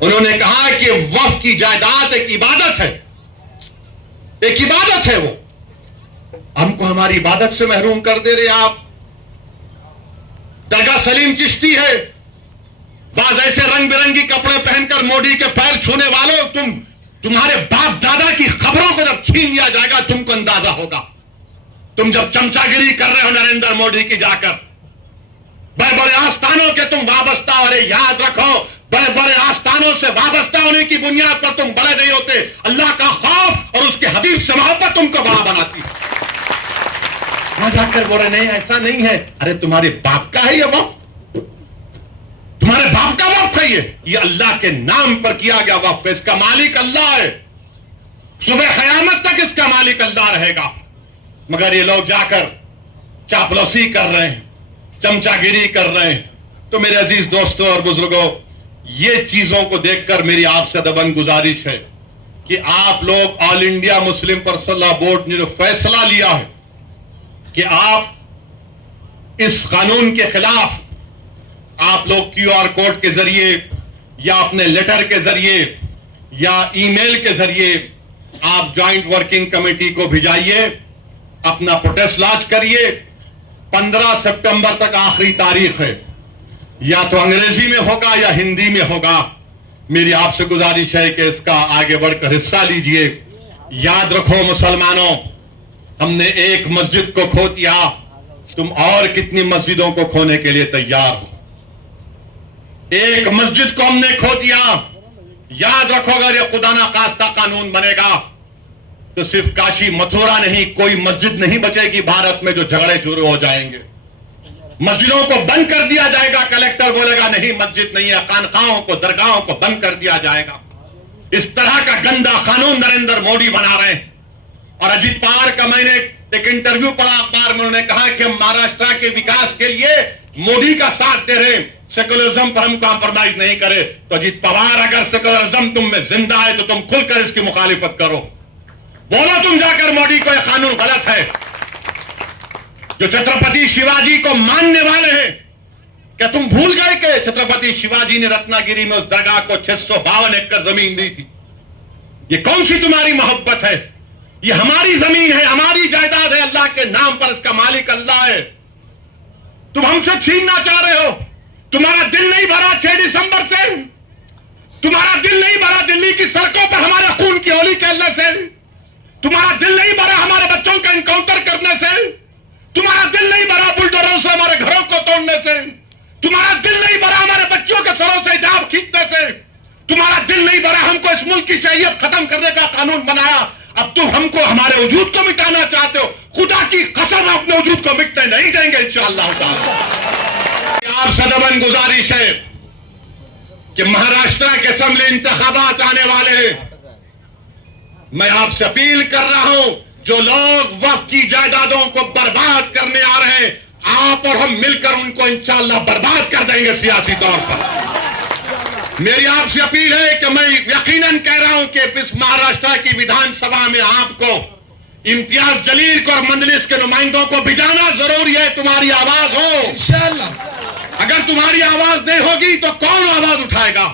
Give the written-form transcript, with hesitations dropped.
انہوں نے کہا کہ وقف کی جائیداد ایک عبادت ہے، ایک عبادت ہے وہ، ہم کو ہماری عبادت سے محروم کر دے رہے آپ۔ درگاہ سلیم چشتی ہے، بعض ایسے رنگ برنگی کپڑے پہن کر موڈی کے پیر چھونے والوں، تمہارے باپ دادا کی خبروں کو جب چھین لیا جائے گا تم کو اندازہ ہوگا۔ تم جب چمچا گیری کر رہے ہو نریندر موڈی کی جا کر، بڑے بڑے آستانوں کے تم وابستہ ہو رہے، یاد رکھو بڑے بڑے آستانوں سے وابستہ ہونے کی بنیاد پر تم بڑے نہیں ہوتے، اللہ کا خوف اور اس کے حبیب سے محبت تم کو بڑا بناتی ہے۔ وہاں جا کر بول رہے نہیں ایسا نہیں ہے، ارے تمہارے باپ کا ہے یہ وقف، تمہارے باپ کا وقف ہے یہ اللہ کے نام پر کیا گیا وقف ہے، اس کا مالک اللہ ہے، صبح قیامت تک اس کا مالک اللہ رہے گا۔ مگر یہ لوگ جا کر چاپلوسی کر رہے ہیں، چمچا گیری کر رہے ہیں۔ تو میرے عزیز دوستوں اور بزرگوں، یہ چیزوں کو دیکھ کر میری آپ سے ادباً گزارش ہے کہ آپ لوگ آل انڈیا مسلم پرسنل لا بورڈ نے جو فیصلہ لیا ہے کہ آپ اس قانون کے خلاف آپ لوگ کیو آر کوڈ کے ذریعے یا اپنے لیٹر کے ذریعے یا ای میل کے ذریعے آپ جوائنٹ ورکنگ کمیٹی کو بھیجائیے، اپنا پروٹیسٹ لانچ کریے۔ 15 سپٹمبر تک آخری تاریخ ہے، یا تو انگریزی میں ہوگا یا ہندی میں ہوگا۔ میری آپ سے گزارش ہے کہ اس کا آگے بڑھ کر حصہ لیجئے۔ یاد رکھو مسلمانوں، ہم نے ایک مسجد کو کھو دیا، تم اور کتنی مسجدوں کو کھونے کے لیے تیار ہو؟ ایک مسجد کو ہم نے کھو دیا۔ یاد رکھو اگر یہ خدا نخواستہ قانون بنے گا تو صرف کاشی متھورا نہیں، کوئی مسجد نہیں بچے گی بھارت میں جو جھگڑے شروع ہو جائیں گے۔ مسجدوں کو بند کر دیا جائے گا، کلیکٹر بولے گا نہیں مسجد نہیں ہے، خانقاہوں کو درگاہوں کو بند کر دیا جائے گا۔ اس طرح کا گندا قانون نریندر موڈی بنا رہے ہیں۔ اور اجیت پوار کا میں نے ایک انٹرویو پڑھا اخبار میں، انہوں نے کہا کہ ہم مہاراشٹرا کے وکاس کے لیے موڈی کا ساتھ دے رہے ہیں، سیکولرزم پر ہم کمپرومائز نہیں کرے۔ تو اجیت پوار اگر سیکولرزم تم میں زندہ ہے تو تم کھل کر اس کی مخالفت کرو، بولو تم جا کر موڈی کو یہ قانون غلط ہے۔ جو چھترپتی شیواجی کو ماننے والے ہیں، کیا تم بھول گئے کہ چھترپتی شیواجی نے رتنا گیری میں اس درگاہ کو 652 ایکڑ زمین دی تھی؟ یہ کون سی تمہاری محبت ہے؟ یہ ہماری زمین ہے، ہماری جائیداد ہے، اللہ کے نام پر اس کا مالک اللہ ہے۔ تم ہم سے چھیننا چاہ رہے ہو؟ تمہارا دل نہیں بھرا 6 دسمبر سے؟ تمہارا دل نہیں بھرا دلی کی سڑکوں پر ہمارے خون کی ہولی کھیلنے سے؟ تمہارا دل نہیں بھرا ہمارے بچوں کا انکاؤنٹر کرنے سے؟ تمہارا دل نہیں بھرا بلڈوزروں سے ہمارے گھروں کو توڑنے سے؟ تمہارا دل نہیں بھرا ہمارے بچوں کے سروں سے حجاب کھینچنے سے؟ تمہارا دل نہیں بھرا ہم کو اس ملک کی شہریت ختم کرنے کا قانون بنایا؟ اب تم ہم کو ہمارے وجود کو مٹانا چاہتے ہو؟ خدا کی قسم اپنے وجود کو مٹنے نہیں دیں گے انشاءاللہ تعالی۔ آپ سے ادباً گزارش ہے کہ مہاراشٹر کے اسمبلی انتخابات آنے والے ہیں، میں آپ سے اپیل کر رہا ہوں جو لوگ وقف کی جائیدادوں کو برباد کرنے آ رہے ہیں، آپ اور ہم مل کر ان کو انشاءاللہ برباد کر دیں گے سیاسی طور پر۔ میری آپ سے اپیل ہے کہ میں یقیناً کہہ رہا ہوں کہ اس مہاراشٹر کی ویدھان سبھا میں آپ کو امتیاز جلیل کو اور مجلس کے نمائندوں کو بھیجانا ضروری ہے، تمہاری آواز ہو۔ اگر تمہاری آواز نہیں ہوگی تو کون آواز اٹھائے گا؟